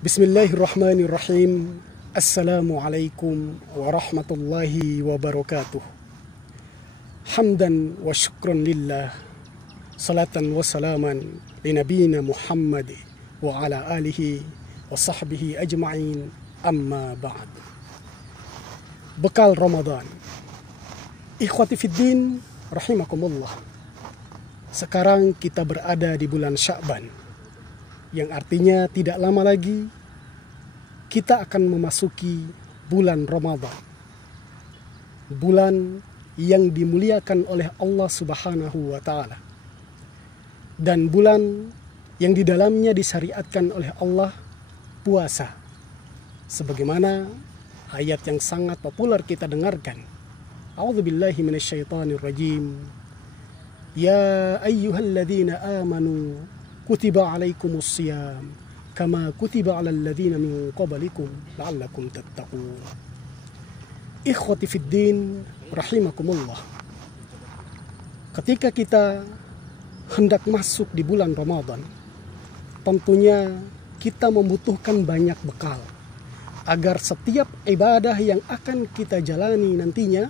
Bismillahirrahmanirrahim. Assalamualaikum warahmatullahi wabarakatuh. Hamdan wa syukran lillah. Salatan wa salaman li nabiyina Muhammad wa ala alihi wa sahbihi ajma'in. Amma ba'd. Bekal Ramadan. Ikhwati fiddin rahimakumullah. Sekarang kita berada di bulan Sya'ban, yang artinya tidak lama lagi kita akan memasuki bulan Ramadan. Bulan yang dimuliakan oleh Allah Subhanahu wa Ta'ala. Dan bulan yang di dalamnya disyariatkan oleh Allah puasa. Sebagaimana ayat yang sangat populer kita dengarkan. A'udzubillahi minasyaitonirrajim. Ya ayyuhalladzina amanu kutiba alaikumus siyam kama kutiba alal ladzina min qablikum la'allakum tattaqun. Ikhwati fiddin rahimakumullah. Ketika kita hendak masuk di bulan Ramadan, tentunya kita membutuhkan banyak bekal agar setiap ibadah yang akan kita jalani nantinya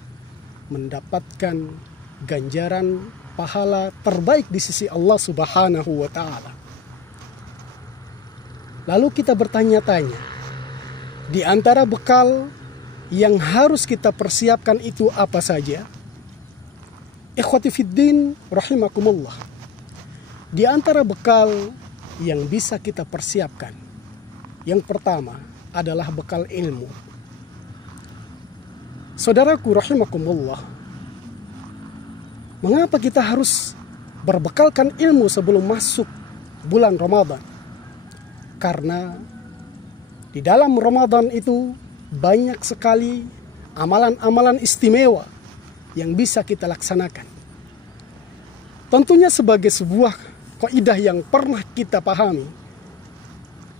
mendapatkan ganjaran pahala terbaik di sisi Allah Subhanahu wa Ta'ala. Lalu kita bertanya-tanya, di antara bekal yang harus kita persiapkan itu apa saja? Ikhwati fiddin rahimakumullah. Di antara bekal yang bisa kita persiapkan, yang pertama adalah bekal ilmu. Saudaraku rahimakumullah, mengapa kita harus berbekalkan ilmu sebelum masuk bulan Ramadan? Karena di dalam Ramadan itu banyak sekali amalan-amalan istimewa yang bisa kita laksanakan. Tentunya sebagai sebuah kaidah yang pernah kita pahami,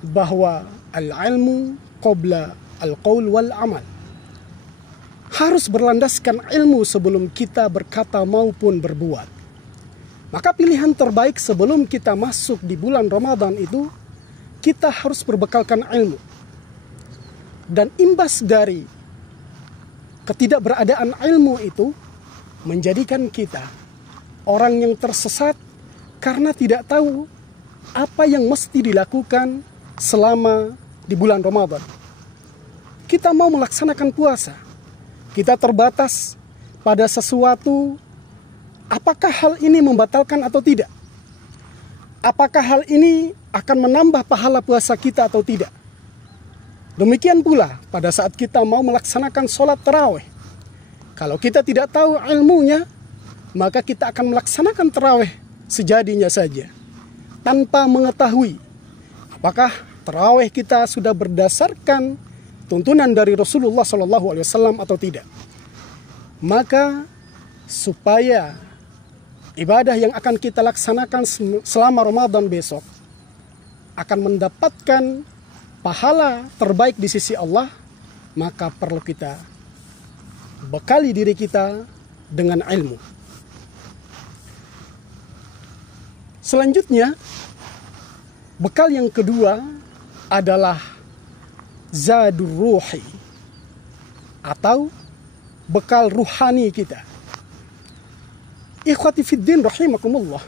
bahwa al-ilmu qabla al-qaul wal amal. Harus berlandaskan ilmu sebelum kita berkata maupun berbuat. Maka pilihan terbaik sebelum kita masuk di bulan Ramadan itu, kita harus berbekalkan ilmu. Dan imbas dari ketidakberadaan ilmu itu menjadikan kita orang yang tersesat karena tidak tahu apa yang mesti dilakukan selama di bulan Ramadan. Kita mau melaksanakan puasa, kita terbatas pada sesuatu. Apakah hal ini membatalkan atau tidak? Apakah hal ini akan menambah pahala puasa kita atau tidak? Demikian pula pada saat kita mau melaksanakan sholat tarawih. Kalau kita tidak tahu ilmunya, maka kita akan melaksanakan tarawih sejadinya saja, tanpa mengetahui apakah tarawih kita sudah berdasarkan tuntunan dari Rasulullah SAW atau tidak. Maka supaya ibadah yang akan kita laksanakan selama Ramadan besok akan mendapatkan pahala terbaik di sisi Allah, maka perlu kita bekali diri kita dengan ilmu. Selanjutnya, bekal yang kedua adalah zadur ruhi, atau bekal ruhani kita. Ikhwati fiddin rahimakumullah.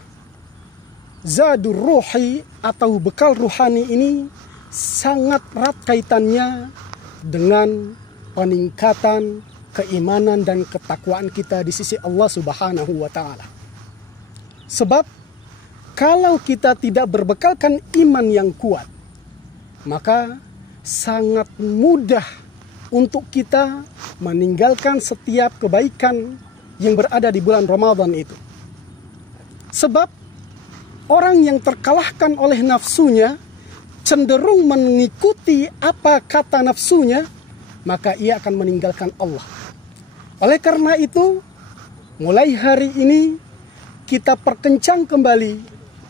Zadur ruhi atau bekal ruhani ini sangat erat kaitannya dengan peningkatan keimanan dan ketakwaan kita di sisi Allah Subhanahu wa Ta'ala. Sebab kalau kita tidak berbekalkan iman yang kuat, maka sangat mudah untuk kita meninggalkan setiap kebaikan yang berada di bulan Ramadan itu. Sebab orang yang terkalahkan oleh nafsunya cenderung mengikuti apa kata nafsunya, maka ia akan meninggalkan Allah. Oleh karena itu, mulai hari ini kita perkencang kembali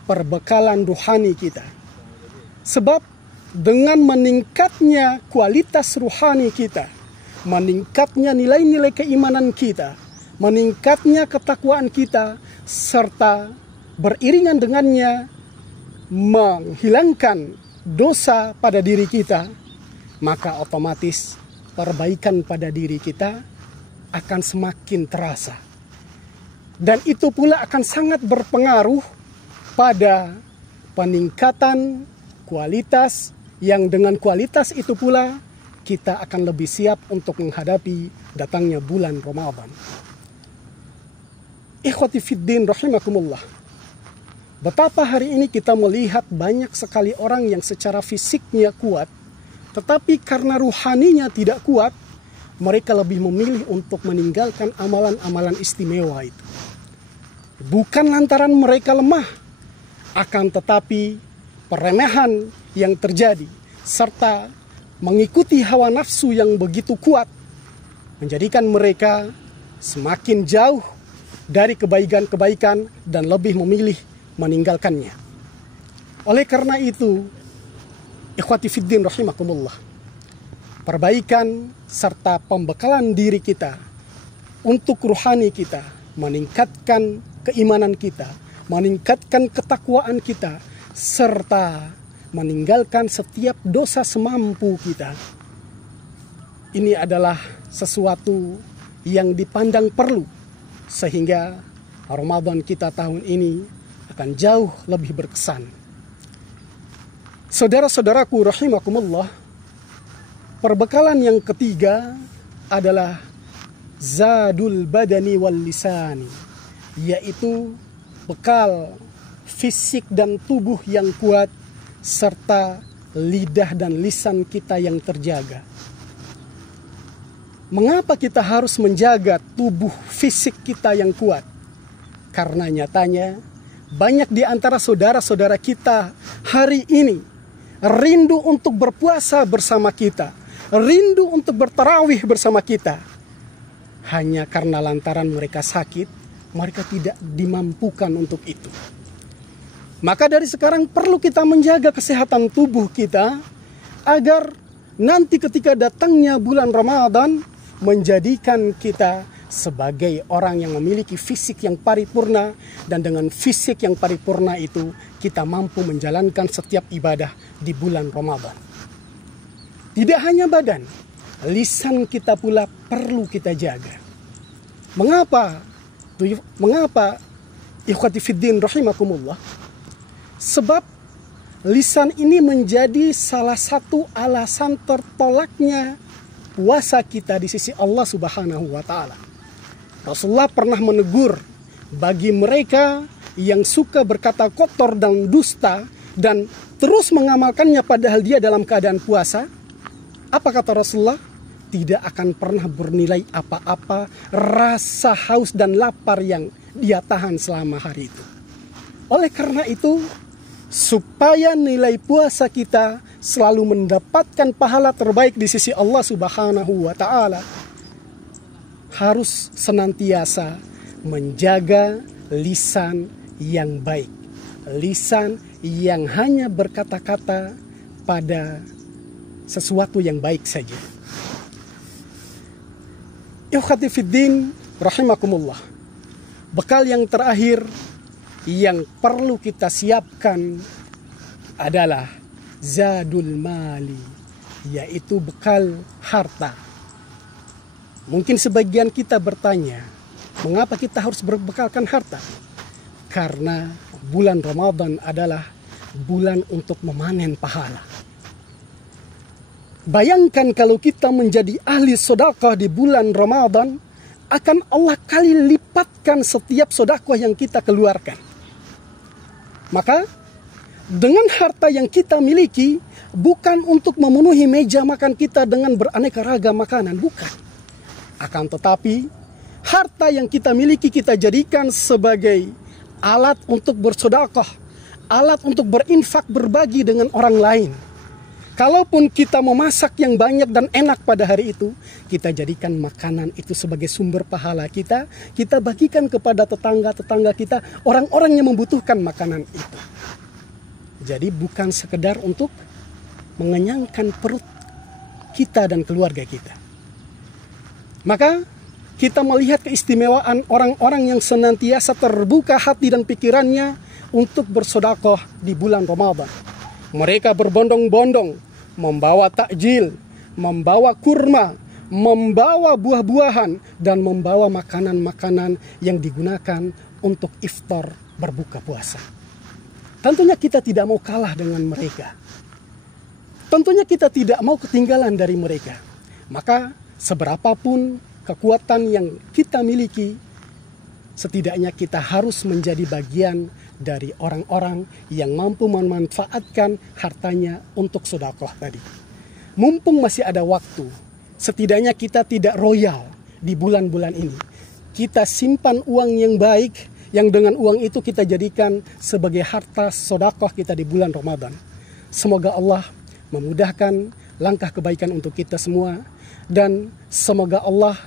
perbekalan ruhani kita. Sebab dengan meningkatnya kualitas ruhani kita, meningkatnya nilai-nilai keimanan kita, meningkatnya ketakwaan kita, serta beriringan dengannya menghilangkan dosa pada diri kita, maka otomatis perbaikan pada diri kita akan semakin terasa. Dan itu pula akan sangat berpengaruh pada peningkatan kualitas, yang dengan kualitas itu pula kita akan lebih siap untuk menghadapi datangnya bulan Ramadan. Ikhwati fiddin rahimakumullah. Betapa hari ini kita melihat banyak sekali orang yang secara fisiknya kuat, tetapi karena ruhaninya tidak kuat, mereka lebih memilih untuk meninggalkan amalan-amalan istimewa itu. Bukan lantaran mereka lemah, akan tetapi peremehan yang terjadi, serta mengikuti hawa nafsu yang begitu kuat, menjadikan mereka semakin jauh dari kebaikan-kebaikan dan lebih memilih meninggalkannya. Oleh karena itu, ikhwati fiddin rahimakumullah, perbaikan serta pembekalan diri kita untuk ruhani kita, meningkatkan keimanan kita, meningkatkan ketakwaan kita, serta meninggalkan setiap dosa semampu kita. Ini adalah sesuatu yang dipandang perlu, sehingga Ramadan kita tahun ini akan jauh lebih berkesan. Saudara-saudaraku rahimakumullah, perbekalan yang ketiga adalah zadul badani wal lisani, yaitu bekal fisik dan tubuh yang kuat, serta lidah dan lisan kita yang terjaga. Mengapa kita harus menjaga tubuh fisik kita yang kuat? Karena nyatanya banyak di antara saudara-saudara kita hari ini rindu untuk berpuasa bersama kita, rindu untuk bertarawih bersama kita. Hanya karena lantaran mereka sakit, mereka tidak dimampukan untuk itu. Maka dari sekarang perlu kita menjaga kesehatan tubuh kita, agar nanti ketika datangnya bulan Ramadan menjadikan kita sebagai orang yang memiliki fisik yang paripurna, dan dengan fisik yang paripurna itu kita mampu menjalankan setiap ibadah di bulan Ramadan. Tidak hanya badan, lisan kita pula perlu kita jaga. Mengapa? Ikhwati fiddin rahimakumullah. Sebab lisan ini menjadi salah satu alasan tertolaknya puasa kita di sisi Allah Subhanahu wa Ta'ala. Rasulullah pernah menegur bagi mereka yang suka berkata kotor dan dusta dan terus mengamalkannya padahal dia dalam keadaan puasa. Apa kata Rasulullah? Tidak akan pernah bernilai apa-apa rasa haus dan lapar yang dia tahan selama hari itu. Oleh karena itu, supaya nilai puasa kita selalu mendapatkan pahala terbaik di sisi Allah Subhanahu wa Ta'ala, harus senantiasa menjaga lisan yang baik, lisan yang hanya berkata-kata pada sesuatu yang baik saja. Ikhwati fiddin rahimakumullah, bekal yang terakhir yang perlu kita siapkan adalah zadul mali, yaitu bekal harta. Mungkin sebagian kita bertanya, mengapa kita harus berbekalkan harta? Karena bulan Ramadan adalah bulan untuk memanen pahala. Bayangkan kalau kita menjadi ahli sedekah di bulan Ramadan, akan Allah kali lipatkan setiap sedekah yang kita keluarkan. Maka dengan harta yang kita miliki, bukan untuk memenuhi meja makan kita dengan beraneka ragam makanan, bukan. Akan tetapi, harta yang kita miliki kita jadikan sebagai alat untuk bersedekah, alat untuk berinfak, berbagi dengan orang lain. Kalaupun kita memasak yang banyak dan enak pada hari itu, kita jadikan makanan itu sebagai sumber pahala kita. Kita bagikan kepada tetangga-tetangga kita, orang-orang yang membutuhkan makanan itu. Jadi bukan sekedar untuk mengenyangkan perut kita dan keluarga kita. Maka kita melihat keistimewaan orang-orang yang senantiasa terbuka hati dan pikirannya untuk bersedekah di bulan Ramadan. Mereka berbondong-bondong membawa takjil, membawa kurma, membawa buah-buahan, dan membawa makanan-makanan yang digunakan untuk iftar berbuka puasa. Tentunya kita tidak mau kalah dengan mereka. Tentunya kita tidak mau ketinggalan dari mereka. Maka seberapapun kekuatan yang kita miliki, setidaknya kita harus menjadi bagian dari orang-orang yang mampu memanfaatkan hartanya untuk sedekah tadi. Mumpung masih ada waktu, setidaknya kita tidak royal di bulan-bulan ini. Kita simpan uang yang baik, yang dengan uang itu kita jadikan sebagai harta sedekah kita di bulan Ramadan. Semoga Allah memudahkan langkah kebaikan untuk kita semua, dan semoga Allah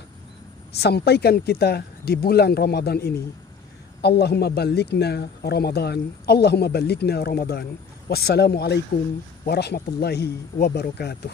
sampaikan kita di bulan Ramadan ini. Allahumma ballighna Ramadan, Allahumma ballighna Ramadan. Wassalamualaikum warahmatullahi wabarakatuh.